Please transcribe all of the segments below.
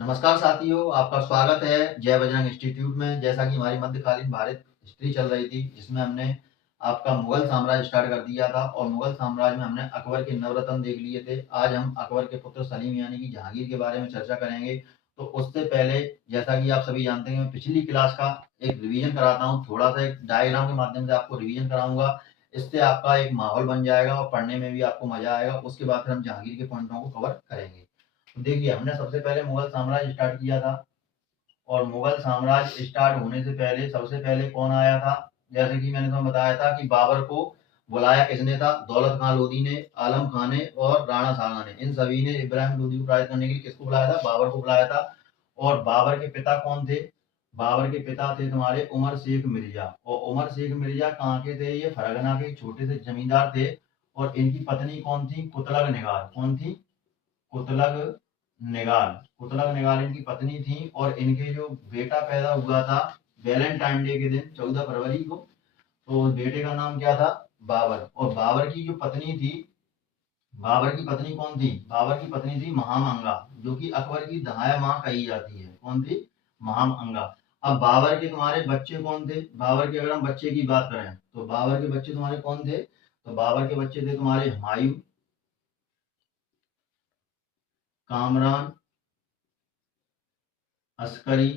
नमस्कार साथियों, आपका स्वागत है जय बजरंग इंस्टीट्यूट में। जैसा कि हमारी मध्यकालीन भारत हिस्ट्री चल रही थी, जिसमें हमने आपका मुगल साम्राज्य स्टार्ट कर दिया था और मुगल साम्राज्य में हमने अकबर के नवरत्न देख लिए थे। आज हम अकबर के पुत्र सलीम यानी कि जहांगीर के बारे में चर्चा करेंगे। तो उससे पहले, जैसा कि आप सभी जानते हैं, मैं पिछली क्लास का एक रिवीजन कराता हूँ। थोड़ा सा एक डायग्राम के माध्यम से आपको रिवीजन कराऊंगा। इससे आपका एक माहौल बन जाएगा और पढ़ने में भी आपको मजा आएगा। उसके बाद फिर हम जहांगीर के पॉइंटों को कवर करेंगे। देखिए, हमने सबसे पहले मुगल साम्राज्य स्टार्ट किया था और मुगल साम्राज्य स्टार्ट होने से पहले सबसे पहले कौन आया था? जैसे कि मैंने तुम्हें बताया था कि बाबर को बुलाया किसने था? दौलत खान लोधी ने, आलम खान ने और राणा सागा ने। इन सभी ने इब्राहिम लोधी को पराजित करने के लिए किसको बुलाया था? बाबर को बुलाया था। और बाबर के पिता कौन थे? बाबर के पिता थे तुम्हारे उमर शेख मिर्जा। और उमर शेख मिर्जा कहाँ के थे? ये फरगना के छोटे से जमींदार थे। और इनकी पत्नी कौन थी? कुतलग निगार। कौन थी? कुतलग निगाल। कुतलग निगाल इनकी पत्नी थी। और इनके जो बेटा पैदा हुआ था वैलेंटाइन डे के दिन 14 फरवरी को, तो उस बेटे का नाम क्या था? बाबर। और बाबर की जो पत्नी थी, बाबर की पत्नी कौन थी? बाबर की पत्नी थी महामंगा, जो कि अकबर की दाया माँ कही जाती है। कौन थी? महामंगा। अब बाबर के तुम्हारे बच्चे कौन थे? बाबर के अगर हम बच्चे की बात करें तो बाबर के बच्चे तुम्हारे कौन थे? तो बाबर के बच्चे थे तुम्हारे हुमायूं, कामरान, अस्करी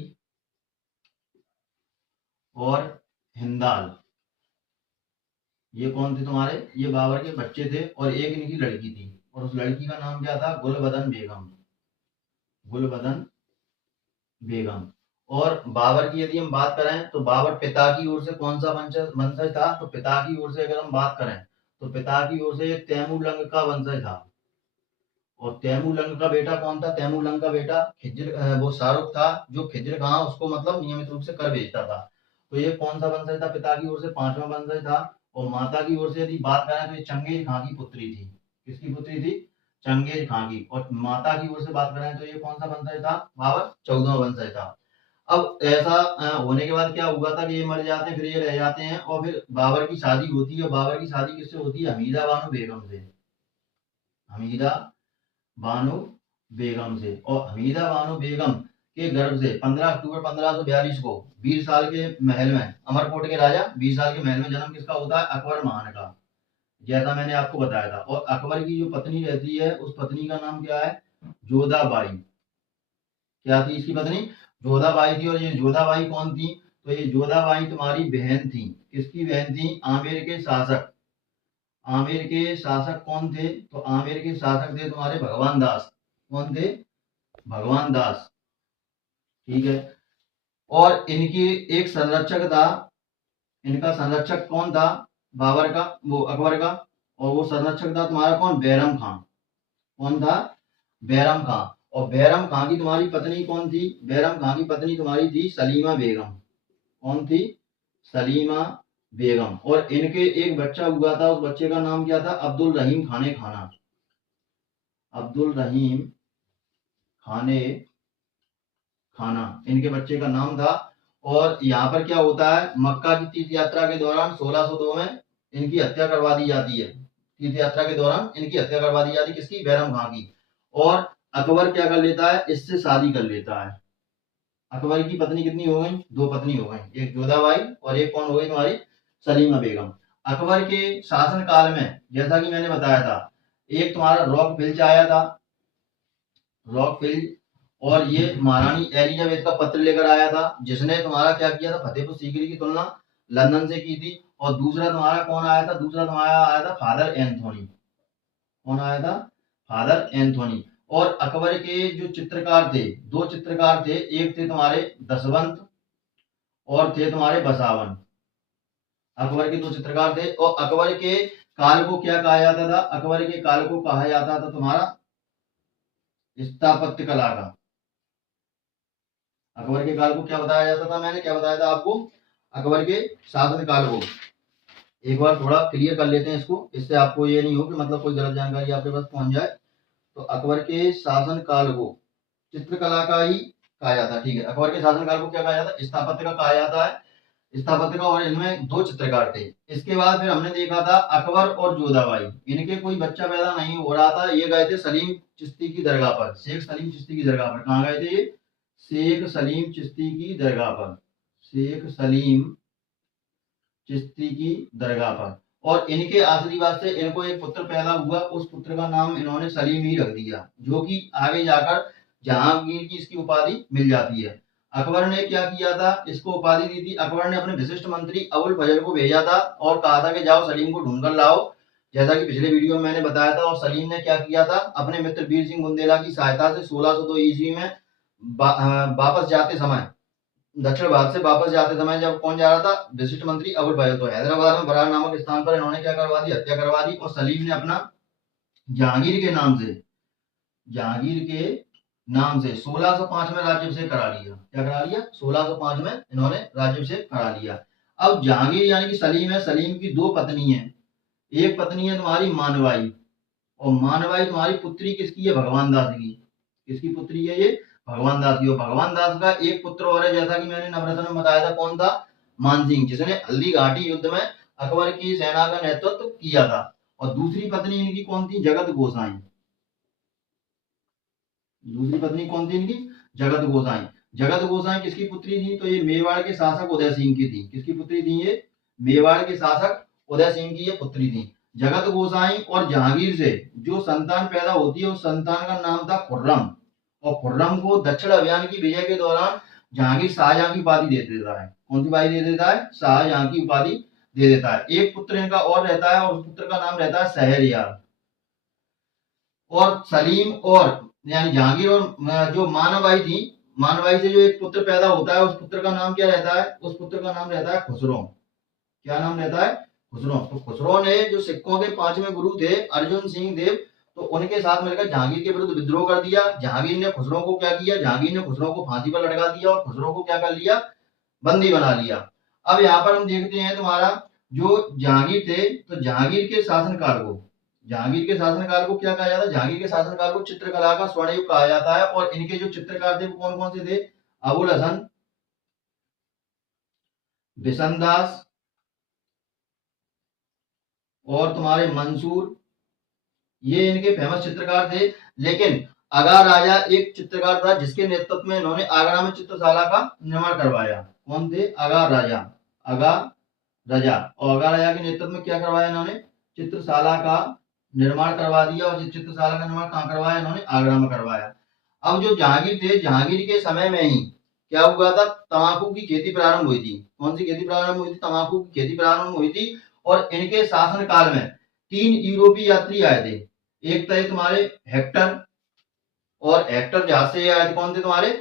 और हिंदाल। ये कौन थे तुम्हारे? ये बाबर के बच्चे थे। और एक इनकी लड़की थी और उस लड़की का नाम क्या था? गुलबदन बेगम। गुलबदन बेगम। और बाबर की यदि हम बात करें तो बाबर पिता की ओर से कौन सा वंशज था? तो पिता की ओर से अगर हम बात करें तो पिता की ओर से तैमूरलंग का वंशज था। और तैमूरलंग का बेटा कौन था? तैमूरलंग का बेटा खिज्र, वो शाहरुख था, जो खिज्र खां उसको मतलब नियमित रूप से कर भेजता था। तो ये कौन सा वंशज था? पिता की ओर से पांचवा वंशज था। और माता की ओर से यदि बात करें तो ये चंगेज खां की पुत्री थी। किसकी पुत्री थी? चंगेज खां की। और माता की ओर से बात करें तो ये कौन सा वंशज था? बाबर 14वां वंशज था। अब ऐसा होने के बाद क्या हुआ था कि ये मर जाते हैं, फिर ये रह जाते हैं और फिर बाबर की शादी होती है। बाबर की शादी किससे होती है? हमीदा बानो बेगम से। हमीदा बानो बेगम से। और हमीदा बानो बेगम के गर्भ से 15 अक्टूबर 1542 को 20 साल के महल में, अमरकोट के राजा 20 साल के महल में जन्म किसका होता है? अकबर महान का। जैसा मैंने आपको बताया था। और अकबर की जो पत्नी रहती है, उस पत्नी का नाम क्या है? जोधाबाई। क्या थी इसकी पत्नी? जोधाबाई थी। और ये जोधाबाई कौन थी? तो ये जोधाबाई तुम्हारी बहन थी। किसकी बहन थी? आमेर के शासक। आमेर के शासक कौन थे? तो आमेर के शासक थे तुम्हारे भगवान दास। कौन थे? भगवान दास। ठीक है। और इनकी एक संरक्षक था। इनका संरक्षक कौन था? बाबर का, वो अकबर का। और वो संरक्षक था तुम्हारा कौन? बैरम खान। कौन था? बैरम खान। और बैरम खान की तुम्हारी पत्नी कौन थी? बैरम खान की पत्नी तुम्हारी थी सलीमा बेगम। कौन थी? सलीमा बेगम। और इनके एक बच्चा हुआ था, उस बच्चे का नाम क्या था? अब्दुल रहीम खाने खाना। अब्दुल रहीम खाने खाना इनके बच्चे का नाम था। और यहाँ पर क्या होता है? मक्का की तीर्थ यात्रा के दौरान 1602 में इनकी हत्या करवा दी जाती है। तीर्थ यात्रा के दौरान इनकी हत्या करवा दी जाती है। किसकी? बैरम खां की। और अकबर क्या कर लेता है? इससे शादी कर लेता है। अकबर की पत्नी कितनी हो गई? दो पत्नी हो गई, एक जोधाबाई और एक कौन हो गई तुम्हारी? सलीमा बेगम। अकबर के शासन काल में जैसा कि मैंने बताया था, एक तुम्हारा रॉक फिल्च आया था। Rock filch. और ये महारानी एलिजाबेथ का पत्र लेकर आया था, जिसने तुम्हारा क्या किया था? फतेहपुर सीकरी की तुलना लंदन से की थी। और दूसरा तुम्हारा कौन आया था? दूसरा तुम्हारा आया था फादर एंथोनी। कौन आया था? Father Anthony. और अकबर के जो चित्रकार थे, दो चित्रकार थे। एक थे तुम्हारे दसवंत और थे तुम्हारे बसावन। अकबर के दो चित्रकार थे। और अकबर के काल को क्या कहा जाता था? अकबर के काल को कहा जाता था तुम्हारा स्थापत्य कला का। अकबर के काल को क्या बताया जाता था? मैंने क्या बताया था आपको? अकबर के शासन काल को एक बार थोड़ा क्लियर कर लेते हैं इसको, इससे आपको ये नहीं हो कि मतलब कोई गलत जानकारी आपके पास पहुंच जाए। तो अकबर के शासन काल को चित्रकला का ही कहा जाता है। ठीक है। अकबर के शासन काल को क्या कहा जाता है? स्थापत्य का कहा जाता है। स्थापत्य का, और इनमें 2 चित्रकार थे। इसके बाद फिर हमने देखा था अकबर और जोधाबाई, इनके कोई बच्चा पैदा नहीं हो रहा था, ये गए थे सलीम चिश्ती की दरगाह पर, शेख सलीम चिश्ती की दरगाह पर। कहाँ गए थे ये? शेख सलीम चिश्ती की दरगाह पर, शेख सलीम चिश्ती की दरगाह पर। और इनके आशीर्वाद से इनको एक पुत्र पैदा हुआ, उस पुत्र का नाम इन्होंने सलीम ही रख दिया, जो कि आगे जाकर जहांगीर की इसकी उपाधि मिल जाती है। अकबर ने क्या किया था, इसको उपाधि दी थी। अकबर ने अपने विशिष्ट मंत्री अबुल फजल को भेजा था और कहा था कि जाओ सलीम को ढूंढ कर लाओ, जैसा कि पिछले वीडियो में मैंने बताया था। और सलीम ने क्या किया था, अपने मित्र वीर सिंह बुंदेला की सहायता से 1602 ईस्वी में वापस जाते समय, दक्षिण भारत से वापस जाते समय, जब कौन जा रहा था, विशिष्ट मंत्री अबुल फजल, तो हैदराबाद में बरार नामक स्थान पर इन्होंने क्या करवा दी, हत्या करवा दी। और सलीम ने अपना जहांगीर के नाम से, जहांगीर के नाम से 1605 में राज्याभिषेक करा लिया। क्या करा लिया? 1605 में इन्होंने राज्याभिषेक करा लिया। अब जहांगीर यानी कि सलीम है, सलीम की 2 पत्नी है। एक पत्नी है तुम्हारी मानवाई, और मानवाई तुम्हारी पुत्री किसकी है? भगवान दास की। किसकी पुत्री है ये? भगवान दास की। और भगवान दास का एक पुत्र और है, जैसा कि मैंने नवरत्न में बताया था, कौन था? मानसिंह, जिसने हल्दी घाटी युद्ध में अकबर की सेना का नेतृत्व किया था। और दूसरी पत्नी इनकी कौन थी? जगत गोसाई। दूसरी पत्नी कौन थी इनकी? जगत गोसाई। जगत गोसाई किसकी पुत्री थी? तो ये मेवाड़ के शासक उदय सिंह की थी। किसकी पुत्री थी ये? मेवाड़ के शासक उदय सिंह की ये पुत्री थी। जगत गोसाई और जहांगीर से जो संतान पैदा होती है, उस संतान का नाम था खुर्रम। और खुर्रम को दक्षिण अभियान की विजय के दौरान जहांगीर शाहजहां की उपाधि दे देता है। कौन सी उपाधि दे देता है? शाहजहां की उपाधि दे देता है। एक पुत्र इनका और रहता है, और उस पुत्र का नाम रहता है शहरयार। और सलीम और यानी जहांगीर और जो मानवाई थी, मानवाई से जो एक पुत्र पैदा होता है, उस पुत्र का नाम क्या रहता है? उस पुत्र का नाम रहता है खुसरो। क्या नाम रहता है? खुसरो। तो खुसरो ने जो सिखों के 5वें गुरु थे अर्जुन सिंह देव, तो उनके साथ मिलकर जहांगीर के विरुद्ध विद्रोह कर दिया। जहांगीर ने खुसरो को क्या किया? जहांगीर ने खुसरो को फांसी पर लटका दिया, और खुसरो को क्या कर लिया? बंदी बना लिया। अब यहाँ पर हम देखते हैं तुम्हारा जो जहांगीर थे, तो जहांगीर के शासनकाल को, जहांगीर के शासनकाल को क्या कहा जाता है? जहांगीर के शासनकाल को चित्रकला का स्वर्ण युग कहा जाता है। और इनके जो चित्रकार थे वो कौन कौन से थे? अबुल हसन, बिशनदास, और तुम्हारे मंसूर, ये इनके फेमस चित्रकार थे। लेकिन आगा राजा एक चित्रकार था, जिसके नेतृत्व में इन्होंने आगरा में चित्रशाला का निर्माण करवाया। कौन थे? आगा राजा। आगा राजा। और आगा राजा के नेतृत्व में क्या करवाया इन्होंने? चित्रशाला का निर्माण करवा दिया। और चित्रशाला का निर्माण कहाँ करवाया इन्होंने? आगरा में करवाया। अब जो जहांगीर थे, जहांगीर के समय में ही क्या हुआ था? तंबाकू की खेती प्रारंभ हुई थी। कौन सी खेती प्रारंभ हुई थी? तंबाकू की खेती प्रारंभ हुई थी। और इनके शासन काल में 3 यूरोपीय यात्री आए थे। एक थे तुम्हारे हेक्टर, और हेक्टर जहाज से आए थे। कौन थे तुम्हारे?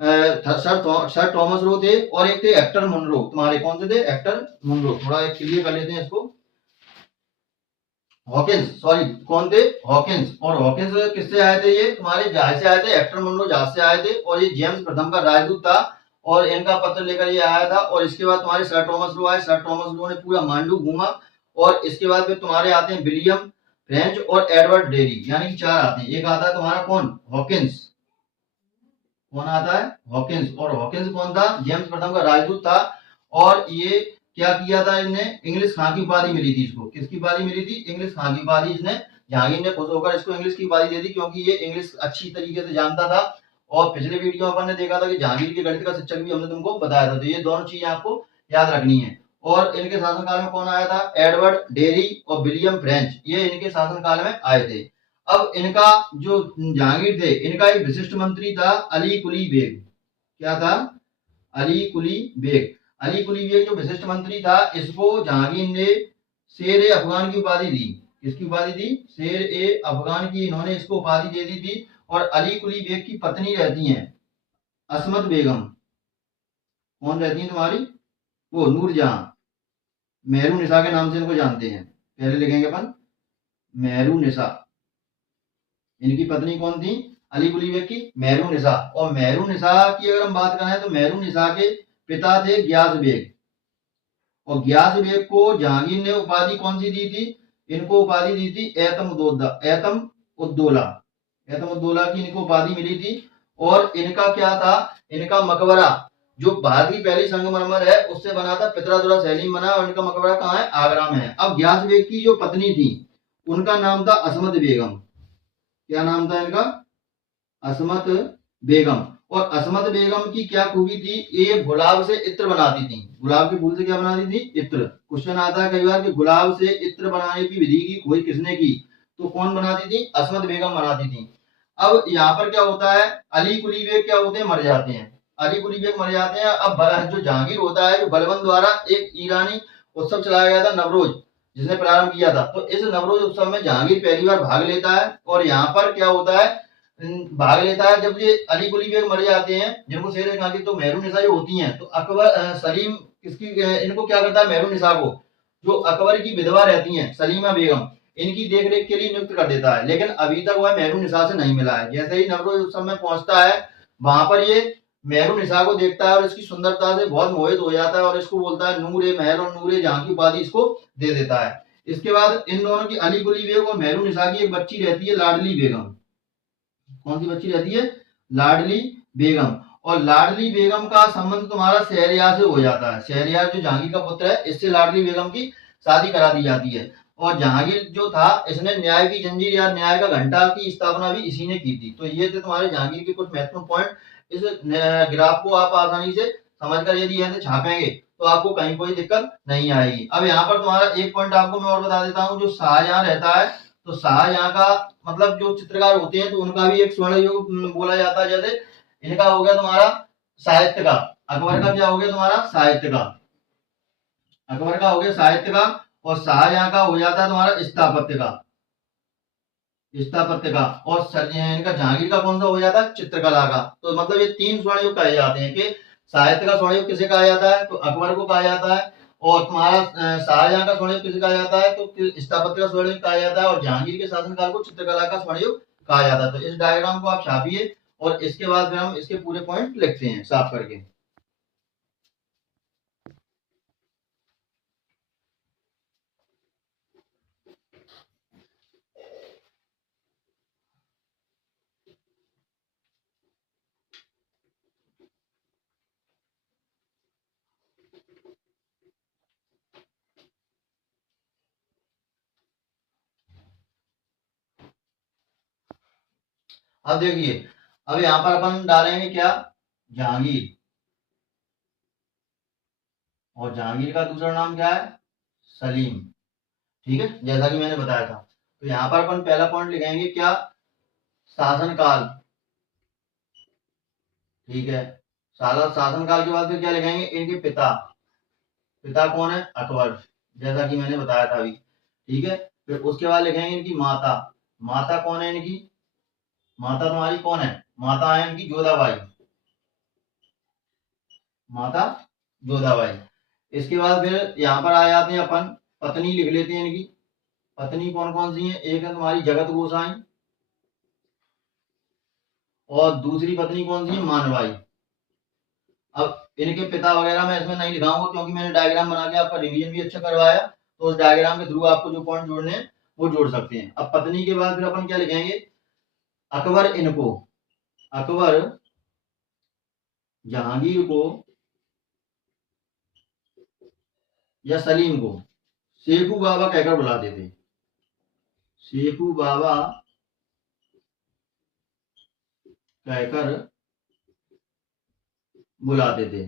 सर थॉमस रो थे, और एक थे हेक्टर मुनरो। तुम्हारे कौन से थे? Hector Munro. थोड़ा एक क्लियर कर लेते हैं इसको। हॉकिंस, सॉरी, कौन थे? हॉकिंस। और हॉकिंस किससे आए थे? ये तुम्हारे जहाज से आए थे। हेक्टर मुनरो जहाज से आए थे, और ये जेम्स प्रथम का राजदूत था, और इनका पत्र लेकर ये आया था। और इसके बाद तुम्हारे सर थॉमस लो आए। सर थॉमस लो ने पूरा मांडू घूमा। और इसके बाद फिर तुम्हारे आते हैं विलियम फ्रेंच और एडवर्ड डेरी, यानी कि 4 आते हैं। एक आता है तुम्हारा कौन? हॉकिंस। कौन आता है? हॉकिंस। और हॉकिंस कौन था? जेम्स प्रथम का राजदूत था। और ये क्या किया था? इन्हें इंग्लिश खां की उपाधि मिली थी। इसको किसकी उपाधि मिली थी? इंग्लिश खां की उपाधि। इसने जहांगीर ने खुश होकर इसको इंग्लिश की उपाधि दे दी, क्योंकि ये इंग्लिश अच्छी तरीके से जानता था। और पिछले वीडियो में अपन ने देखा था कि जहांगीर के गणित का शिक्षक भी हमने तुमको बताया था। तो ये दोनों चीजें आपको याद रखनी है। और इनके शासनकाल में कौन आया था? एडवर्ड डेरी और विलियम फ्रेंच, ये इनके शासनकाल में आए थे। अब इनका जो जहांगीर थे, इनका एक विशिष्ट मंत्री था अली कुली बेग। क्या था? अली कुली बेग। अली कुली बेग जो विशिष्ट मंत्री था, इसको जहांगीर ने शेर ए अफगान की उपाधि दी। किसकी उपाधि दी? शेर ए अफगान की इन्होंने इसको उपाधि दे दी थी। और अली कुली बेग की पत्नी रहती हैं असमत बेगम। कौन रहती है तुम्हारी? वो नूरजहां, मेहरू निसा के नाम से इनको जानते हैं। पहले लिखेंगे अपन मेहरू निसा। इनकी पत्नी कौन थी? अली कुली बेग की मेहरू निसा। और मेहरू निसा की अगर हम बात करें, तो मेहरू निसा के पिता थे ग्यास बेग। और ग्यास बेग को जहांगीर ने उपाधि कौन सी दी थी? इनको उपाधि दी थी एतम उद्दौला। एतम उद्दौला, एतम उद्दौला की इनको उपाधि मिली थी। और इनका क्या था? इनका मकबरा जो भारत की पहली संगमरमर है उससे बना था, पित्रादुरा सैलीम बना, और उनका मकबरा कहाँ है? आगरा में है। अब ग्यास बेग की जो पत्नी थी उनका नाम था असमत बेगम। क्या नाम था इनका? असमत बेगम। और असमत बेगम की क्या खूबी थी? ये गुलाब से इत्र बनाती थी। गुलाब के फूल से क्या बनाती थी? इत्र। क्वेश्चन आता है कई बार कि गुलाब से इत्र बनाने की विधि की खोज किसने की? तो कौन बनाती थी? असमत बेगम बनाती थी। अब यहाँ पर क्या होता है, अली कुली बेग क्या होते हैं? मर जाते हैं। अली कुली बेग मर जाते हैं। अब जो जहांगीर होता है, जो बलबन द्वारा एक ईरानी उत्सव चलाया गया था नवरोज, जिसने प्रारंभ किया था, तो इस नवरोज उत्सव में जहांगीर पहली बार भाग लेता है। और यहाँ पर क्या होता है, भाग लेता है जब ये अली कुली बेग मर जाते हैं, जिनको शेर खां की तो मेहरुन्निसा जो होती हैं, तो अकबर सलीम किसकी इनको क्या करता है? मेहरुन्निसा को, जो अकबर की विधवा रहती हैं सलीमा बेगम, इनकी देखरेख के लिए नियुक्त कर देता है। लेकिन अभी तक वह मेहरुन्निसा से नहीं मिला है। जैसे ही नवरोज उत्सव में पहुंचता है, वहां पर ये मेहरुन्निसा को देखता है और इसकी सुंदरता से बहुत मोहित हो जाता है और इसको बोलता है नूरे महल और नूरे जहां की उपाधि इसको दे देता है। इसके बाद इन दोनों की, अली कुली बेग और मेहरुन्निसा की एक बच्ची रहती है लाडली बेगम। कौन सी बच्ची रहती है? लाडली बेगम। और लाडली बेगम का संबंध तुम्हारा शहरयार से हो जाता है। शहरयार जो जहांगीर का पुत्र है, इससे लाडली बेगम की शादी करा दी जाती है। और जहांगीर जो था, इसने न्याय की जंजीर या न्याय का घंटा की स्थापना भी इसी ने की थी। तो ये थे तुम्हारे जहांगीर के कुछ महत्वपूर्ण पॉइंट। इस ग्राफ को आप आसानी से समझकर यदि ऐसे छापेंगे तो आपको कहीं कोई दिक्कत नहीं आएगी। अब यहाँ पर तुम्हारा एक पॉइंट आपको मैं और बता देता हूँ, जो शाहजहां रहता है, तो शाहजहां का मतलब जो चित्रकार होते हैं तो उनका भी एक स्वर्ण युग बोला जाता है। जैसे इनका हो गया तुम्हारा साहित्य का, अकबर का क्या हो गया तुम्हारा? साहित्य का। अकबर का हो गया साहित्य का, और शाहजहां का हो जाता है तुम्हारा स्थापत्य का। स्थापत्य का। और इनका जहांगीर का कौन सा हो जाता है? चित्रकला का। तो मतलब ये तीन स्वर्ण युग कहे जाते हैं। कि साहित्य का स्वर्ण युग किसे कहा जाता है? तो अकबर को कहा जाता है। और तुम्हारा शाहजहां का स्वर्ण युग किसे कहा जाता है? तो स्थापत्य का स्वर्ण युग कहा जाता है। और जहांगीर के शासनकाल को चित्रकला का स्वर्ण युग कहा जाता है। तो इस डायग्राम को आप छापिए और इसके बाद फिर हम इसके पूरे पॉइंट लिखते हैं साफ करके। अब देखिए, अब यहाँ पर अपन डालेंगे क्या? जहांगीर। और जहांगीर का दूसरा नाम क्या है? सलीम। ठीक है, जैसा कि मैंने बताया था। तो यहाँ पर अपन पहला पॉइंट लिखेंगे क्या? शासनकाल। ठीक है, साला शासनकाल के बाद फिर क्या लिखेंगे? इनके पिता। पिता कौन है? अकबर, जैसा कि मैंने बताया था अभी। ठीक है, फिर उसके बाद लिखेंगे इनकी माता। माता कौन है इनकी? माता तुम्हारी कौन है? माता है इनकी जोधाबाई। माता जोधाबाई। इसके बाद फिर यहाँ पर आ जाते हैं अपन, पत्नी लिख लेते हैं इनकी। पत्नी कौन कौन सी है? एक है तुम्हारी जगत गोसाई, और दूसरी पत्नी कौन सी है? मानवाई। अब इनके पिता वगैरह मैं इसमें नहीं लिखाऊंगा क्योंकि मैंने डायग्राम बना के आपका रिवीजन भी अच्छा करवाया। तो उस डायग्राम के थ्रू आपको जो पॉइंट जोड़ने हैं वो जोड़ सकते हैं। अब पत्नी के बाद फिर अपन क्या लिखेंगे? अकबर इनको, अकबर जहांगीर को या सलीम को शेखू बाबा कहकर बुलाते थे। शेखू बाबा कहकर बुलाते थे।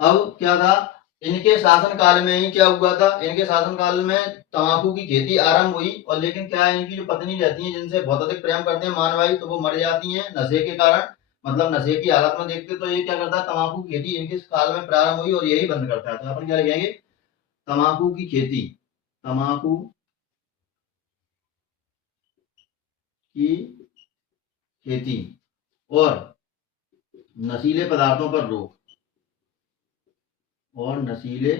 अब क्या था, इनके शासन काल में ही क्या हुआ था? इनके शासन काल में तंबाकू की खेती आरंभ हुई। और लेकिन क्या है, इनकी जो पत्नी रहती है, जिनसे बहुत अधिक प्रेम करते हैं मानवाई, तो वो मर जाती हैं नशे के कारण। मतलब नशे की हालत में देखते तो ये क्या करता है? तंबाकू की खेती इनके काल में प्रारंभ हुई और यही बंद करता है। तो अपन क्या लिखेंगे? तंबाकू की खेती। तंबाकू की खेती और नशीले पदार्थों पर रोक। और नशीले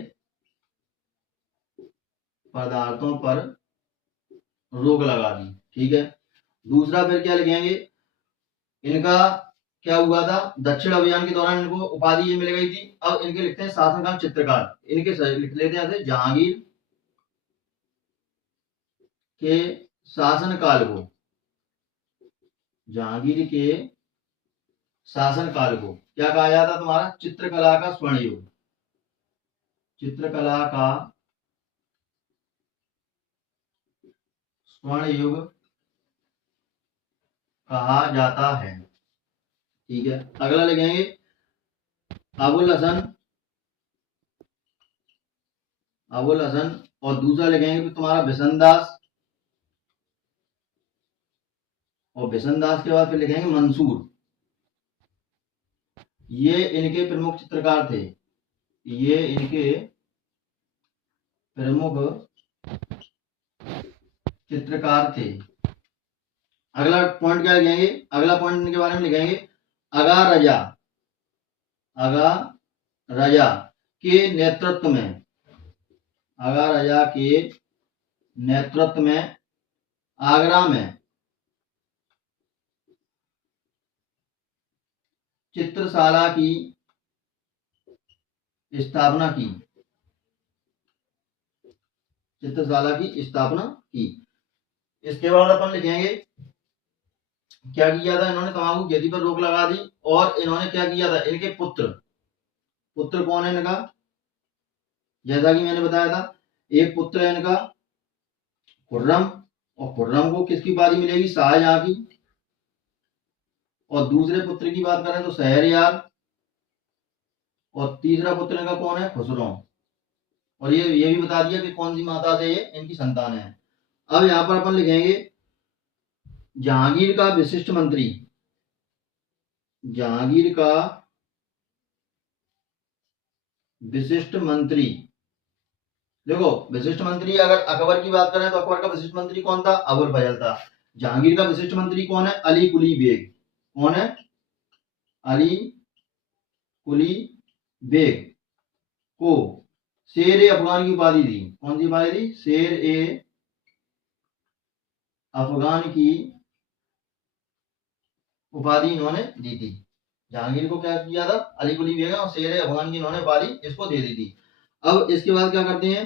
पदार्थों पर रोक लगा दी। ठीक है, दूसरा फिर क्या लिखेंगे? इनका क्या हुआ था? दक्षिण अभियान के दौरान इनको उपाधि ये मिल गई थी। अब इनके लिखते हैं शासनकाल चित्रकार। इनके लिख लेते हैं ऐसे, जहांगीर के शासनकाल को, जहांगीर के शासन काल को क्या कहा जाता तुम्हारा? चित्रकला का स्वर्ण युग। चित्रकला का स्वर्ण युग कहा जाता है। ठीक है, अगला लिखेंगे अबुल हसन। अबुल हसन। और दूसरा लिखेंगे तुम्हारा बिशनदास। और बिशनदास के बाद फिर लिखेंगे मंसूर। ये इनके प्रमुख चित्रकार थे। ये इनके प्रमुख चित्रकार थे। अगला पॉइंट क्या लिखेंगे? अगला पॉइंट इनके बारे में लिखेंगे आगा रजा। आगा रजा के नेतृत्व में, आगा रजा के नेतृत्व में आगरा में चित्रशाला की स्थापना की। चित्रशाला की स्थापना की। इसके बाद अपन लिखेंगे क्या किया था इन्होंने? तंबाकू की खेती पर रोक लगा दी। और इन्होंने क्या किया था? इनके पुत्र, पुत्र कौन है इनका? जैसा कि मैंने बताया था, एक पुत्र है इनका खुर्रम। और खुर्रम को किसकी उपाधि मिलेगी? शाहजहां की। और दूसरे पुत्र की बात करें तो शहरयार। और तीसरा पुत्र इनका कौन है? खुसरो। और ये भी बता दिया कि कौन सी माता से ये इनकी संतान है। अब यहां पर अपन लिखेंगे जहांगीर का विशिष्ट मंत्री। जहांगीर का विशिष्ट मंत्री। देखो, विशिष्ट मंत्री अगर अकबर की बात करें तो अकबर का विशिष्ट मंत्री कौन था? अबुल फजल था। जहांगीर का विशिष्ट मंत्री कौन है? अली कुली बेग। कौन है? अली कुली बेग को शेर ए अफगान की उपाधि दी। कौन सी उपाधि दी? शेर ए अफगान की उपाधि इन्होंने दी थी। जहांगीर को क्या किया था? अली कुली बेग और शेर ए अफगान की इन्होंने उपाधि इसको दे दी थी। अब इसके बाद क्या करते हैं?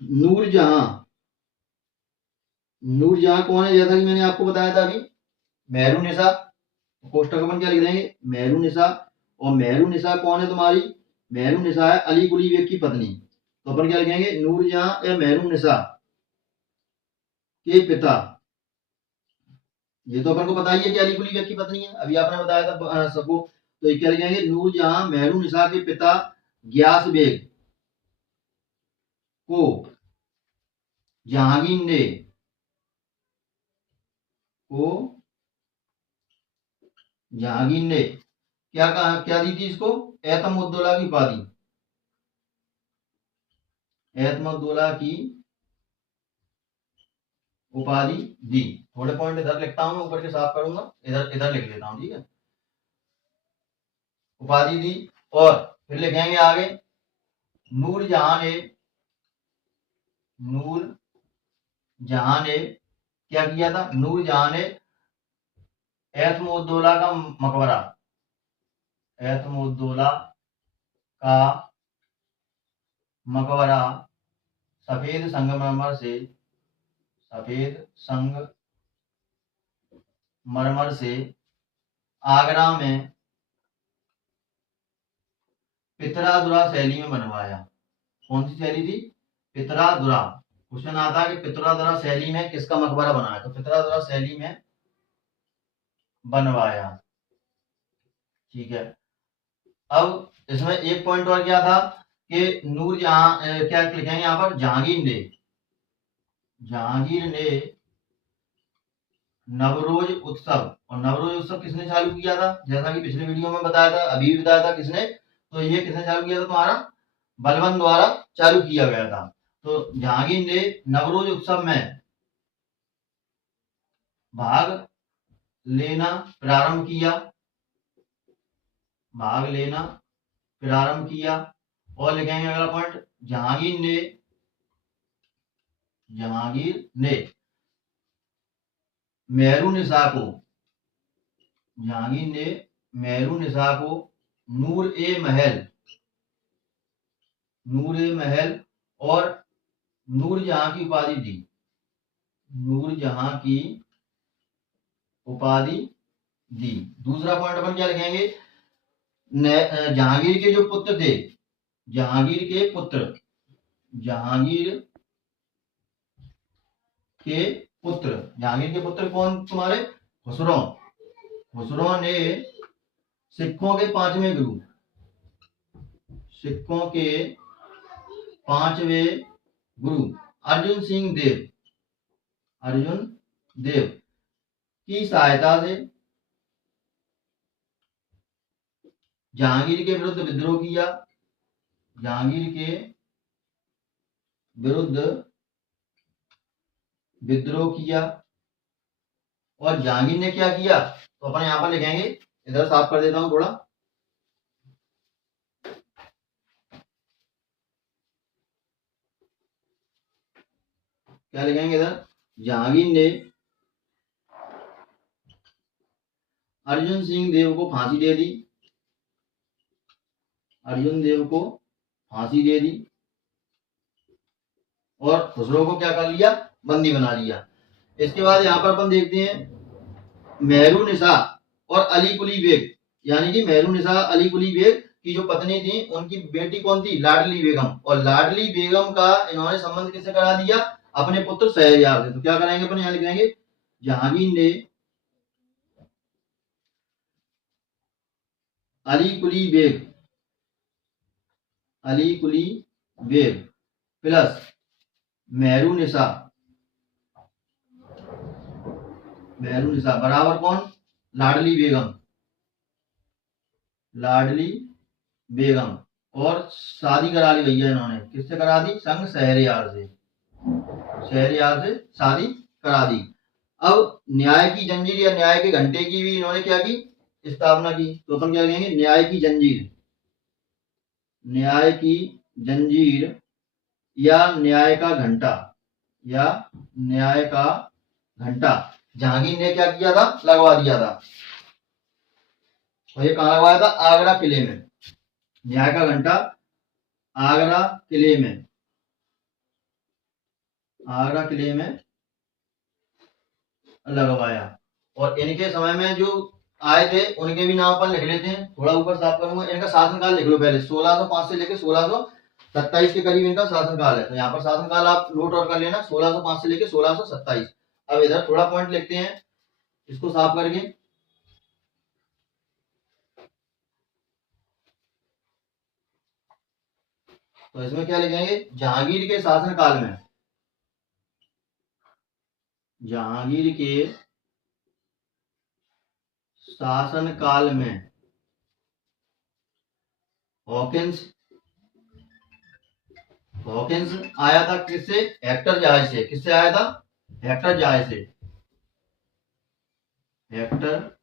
नूरजहां। नूरजहां कौन है? जैसा कि मैंने आपको बताया था अभी, मेहरुनिसा। कोष्टक अपन क्या लिख देंगे? मेहरुनिसा। और मेहरुनिसा कौन है तुम्हारी? मेहरुनिसा है अली कुली बेग की पत्नी। तो अपन क्या लिखेंगे? नूरजहां या मेहरुनिसा के पिता। ये तो अपन को पता ही है कि अली कुली बेग की पत्नी है, अभी आपने बताया था सबको। तो ये क्या लिखेंगे? नूरजहां मेहरुनिसा के पिता ग्यास बेग को जहांगीर ने जहांगीर ने क्या कहा, क्या दी थी इसको? एतमुद्दौला की उपाधि। एतमुद्दौला की उपाधि दी। थोड़े पॉइंट इधर लिखता हूं, मैं ऊपर के साफ करूंगा, इधर इधर लिख लेता हूं। ठीक है, उपाधि दी। और फिर लिखेंगे आगे नूरजहां ने क्या किया था? नूरजहां ने एतमुद्दौला का मकबरा, एतमुद्दौला का मकबरा सफेद संगमरमर से आगरा में पितरादुरा शैली में बनवाया। कौन सी शैली थी? पितरादुरा। क्वेश्चन आता है कि पितरादुरा शैली में किसका मकबरा बनाया? तो पितरादुरा शैली में बनवाया। ठीक है, अब इसमें एक पॉइंट और क्या था कि नूरजहां क्या लिखेंगे यहां पर? जहांगीर ने नवरोज उत्सव। और नवरोज उत्सव किसने चालू किया था? जैसा कि पिछले वीडियो में बताया था, अभी भी बताया था किसने। तो ये किसने चालू किया था तुम्हारा? बलबन द्वारा चालू किया गया था। तो जहांगीर ने नवरोज उत्सव में भाग लेना प्रारंभ किया। और लिखेंगे अगला पॉइंट, जहांगीर ने मेहरुनिसा को नूर ए महल और नूरजहां की उपाधि दी। दूसरा पॉइंट अपन क्या लिखेंगे, जहांगीर के जो पुत्र थे, जहांगीर के पुत्र, जहांगीर के पुत्र, जहांगीर के पुत्र कौन तुम्हारे, खुसरो, खुसरो ने सिखों के पांचवें गुरु, सिखों के पांचवें गुरु अर्जुन सिंह देव, अर्जुन देव की सहायता से जहांगीर के विरुद्ध विद्रोह किया, जहांगीर के विरुद्ध विद्रोह किया। और जहांगीर ने क्या किया, तो अपन यहां पर लिखेंगे, इधर साफ कर देता हूं थोड़ा, क्या लिखेंगे इधर, जहांगीर ने अर्जुन सिंह देव को फांसी दे दी, अर्जुन देव को फांसी दे दी, और खुसरो को क्या कर लिया, बंदी बना लिया। इसके बाद यहाँ पर अपन देखते हैं मेहरुनिसा और अली कुली बेग, यानी कि मेहरुनिसा अली कुली बेग की जो पत्नी थी, उनकी बेटी कौन थी, लाडली बेगम। और लाडली बेगम का इन्होंने संबंध किससे करा दिया, अपने पुत्र शहरयार से। तो क्या करेंगे अपन, यहाँ लिखेंगे जहांगीर ने Ali Quli bag, Ali Quli bag plus Mehrunnisa, Mehrunnisa बराबर कौन, लाडली बेगम, लाडली बेगम, और शादी करा ली भैया इन्होंने, किससे करा दी, संग शहरयार से, शहरयार से शादी करा दी। अब न्याय की जंजीर या न्याय के घंटे की भी इन्होंने क्या की, स्थापना की। तो अपन क्या कहेंगे, न्याय की जंजीर, न्याय की जंजीर या न्याय का घंटा, या न्याय का घंटा जहांगीर ने क्या किया था, लगवा दिया था। और ये कहां लगवाया था, आगरा किले में, न्याय का घंटा आगरा किले में, आगरा किले में लगवाया। और इनके समय में जो आए थे उनके भी नाम पर लिख लेते हैं, थोड़ा ऊपर साफ करूंगा। इनका शासनकाल लिख लो पहले, 1605 से लेकर 1627 के करीब इनका शासनकाल है। तो यहाँ पर शासनकाल आप नोट और कर लेना, 1605 से लेकर 1627। अब इधर थोड़ा पॉइंट लिखते हैं, इसको साफ करके, तो इसमें क्या लिखेंगे, जहांगीर के शासनकाल में, जहांगीर के शासनकाल में हॉकिंस, हॉकिंस आया था किससे, हेक्टर जहाज से। किससे आया था, हेक्टर जहाज से, हेक्टर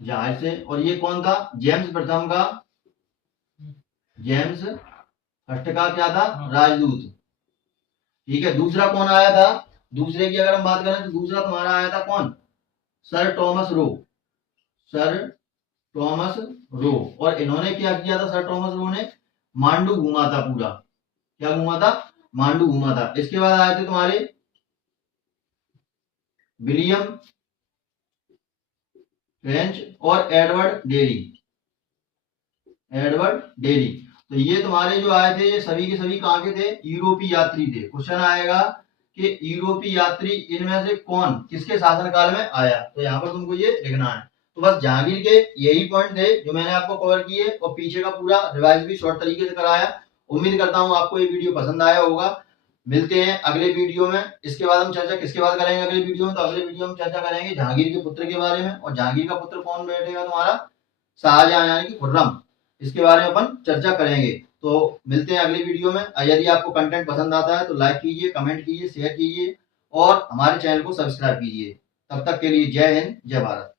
जहाज से। और ये कौन था, जेम्स प्रथम का, जेम्स फर्स्ट का क्या था, राजदूत। ठीक है। दूसरा कौन आया था, दूसरे की अगर हम बात करें तो दूसरा तुम्हारा आया था कौन, sir Thomas Roe, sir Thomas Roe. और इन्होंने क्या किया था, सर टॉमस रो ने मांडू घूमा था पूरा, क्या घूमा था, मांडू घूमा था। इसके बाद आए थे तुम्हारे विलियम फ्रेंच और एडवर्ड डेरी, एडवर्ड डेरी। तो ये तुम्हारे जो आए थे, ये सभी के सभी कहां के थे, यूरोपीय यात्री थे। क्वेश्चन आएगा कि यूरोपीय यात्री इनमें से कौन किसके शासनकाल में आया, तो यहाँ पर तुमको ये लिखना है। तो बस जहांगीर के यही पॉइंट थे जो मैंने आपको कवर किए, और पीछे का पूरा रिवाइज भी शॉर्ट तरीके से कराया। उम्मीद करता हूँ आपको ये वीडियो पसंद आया होगा। मिलते हैं अगले वीडियो में। इसके बाद हम चर्चा किसके बाद करेंगे अगले वीडियो में, तो अगले वीडियो में चर्चा करेंगे जहांगीर के पुत्र के बारे में। और जहांगीर का पुत्र कौन बैठेगा तुम्हारा, शाहजहां यानी कि खुर्रम, इसके बारे में अपन चर्चा करेंगे। तो मिलते हैं अगली वीडियो में। यदि आपको कंटेंट पसंद आता है तो लाइक कीजिए, कमेंट कीजिए, शेयर कीजिए और हमारे चैनल को सब्सक्राइब कीजिए। तब तक के लिए जय हिंद, जय भारत।